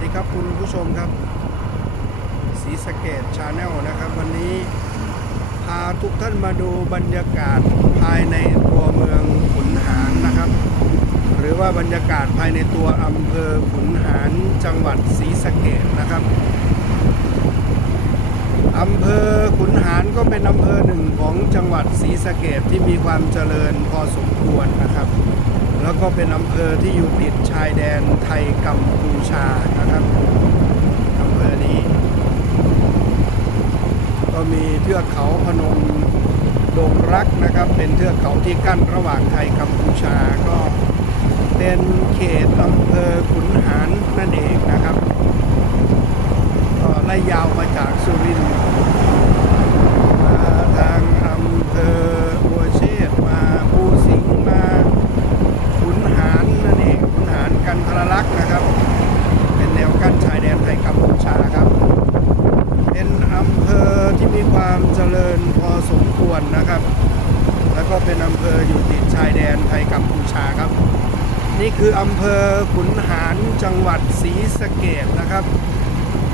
ดีครับคุณผู้ชมครับสีสะเกตชาแนลนะครับ วันนี้พาทุกท่านมาดูบรรยากาศภายในตัวเมืองขุนหารนะครับ หรือว่าบรรยากาศภายในตัวอำเภอขุนหารจังหวัดศรีสะเกดนะครับอำเภอขุนหารก็เป็นอำเภอหนึ่งของจังหวัดศรีสะเกดที่มีความเจริญพอสมควรนะครับ แล้วก็เป็นอำเภอที่อยู่ติดชายแดนไทยกัมพูชานะครับอำเภอนี้ ก็มีเทือกเขาพนมดงรักนะครับ เป็นเทือกเขาที่กั้นระหว่างไทยกัมพูชาก็เป็นเขตอำเภอขุนหารนั่นเองนะครับก็ไล่ยาวมาจากสุรินทร์มาทางอำเภอบัวเชษฐ์มาภูสิงห์มา ขุนหารนั่นเองขุนหารกันทรลักษณ์นะครับ เป็นแนวกั้นชายแดนไทยกัมพูชาครับ เป็นอำเภอที่มีความเจริญพอสมควรนะครับ แล้วก็ เป็นอำเภออยู่ติดชายแดนไทยกัมพูชาครับ นี่คืออำเภอขุนหารจังหวัดศรีสะเกดนะครับ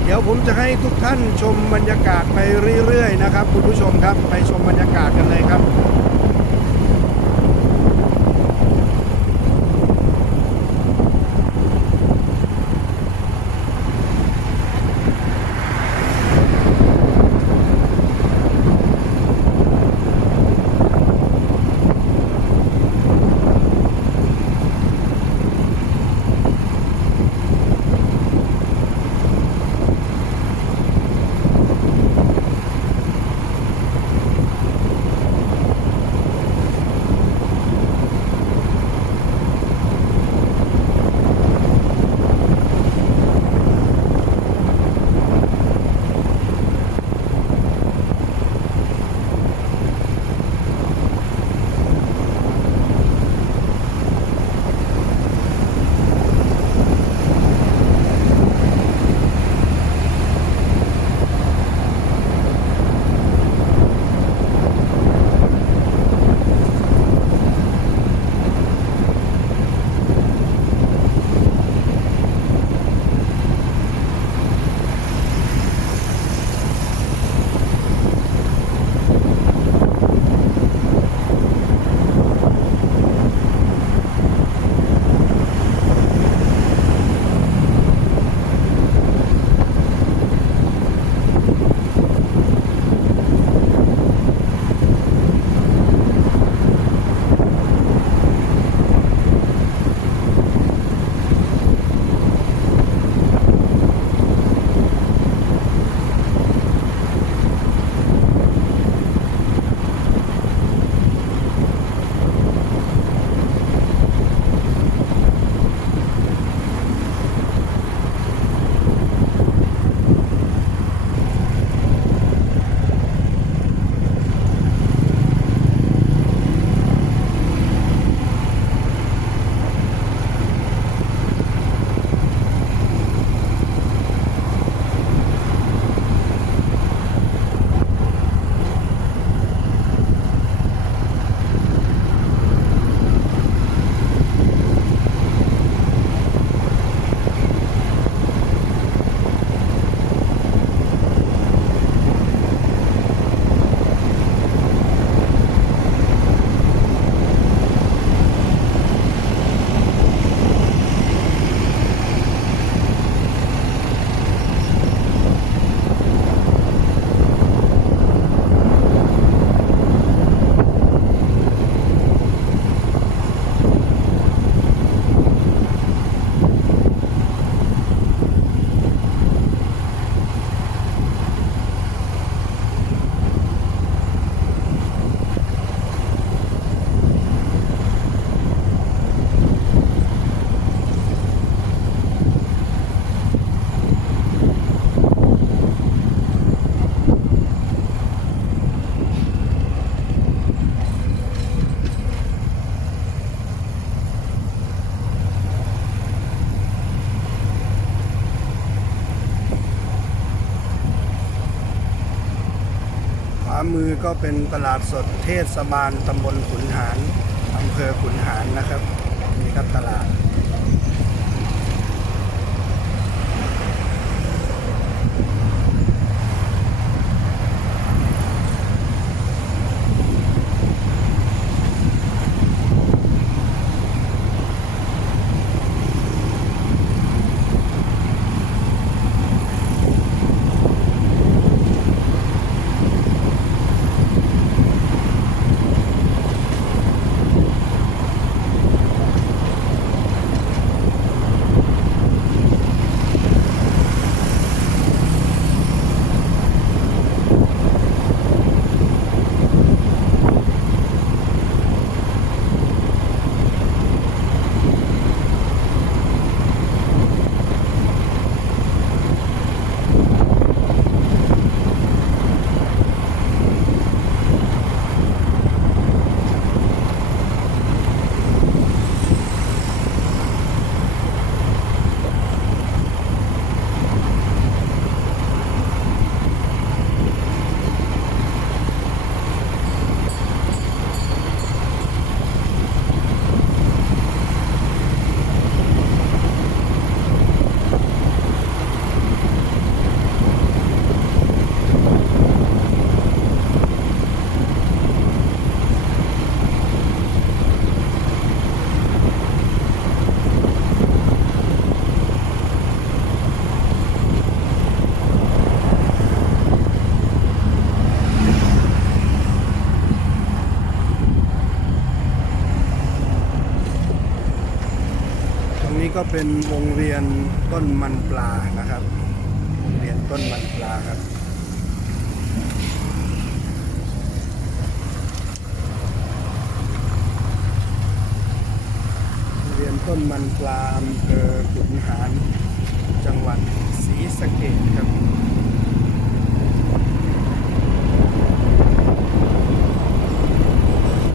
เดี๋ยวผมจะให้ทุกท่านชมบรรยากาศไปเรื่อยๆนะครับ คุณผู้ชมครับไปชมบรรยากาศกันเลยครับ มือก็เป็นตลาดสดเทศบาลตำบลขุนหารอำเภอขุนหารนะครับนี่ครับตลาด นี่ก็เป็นวงเวียนต้นมันปลานะครับวงเวียนต้นมันปลาครับเรียนต้นมันปลาอำเภอขุนหารจังหวัดศรีสะเกษครับ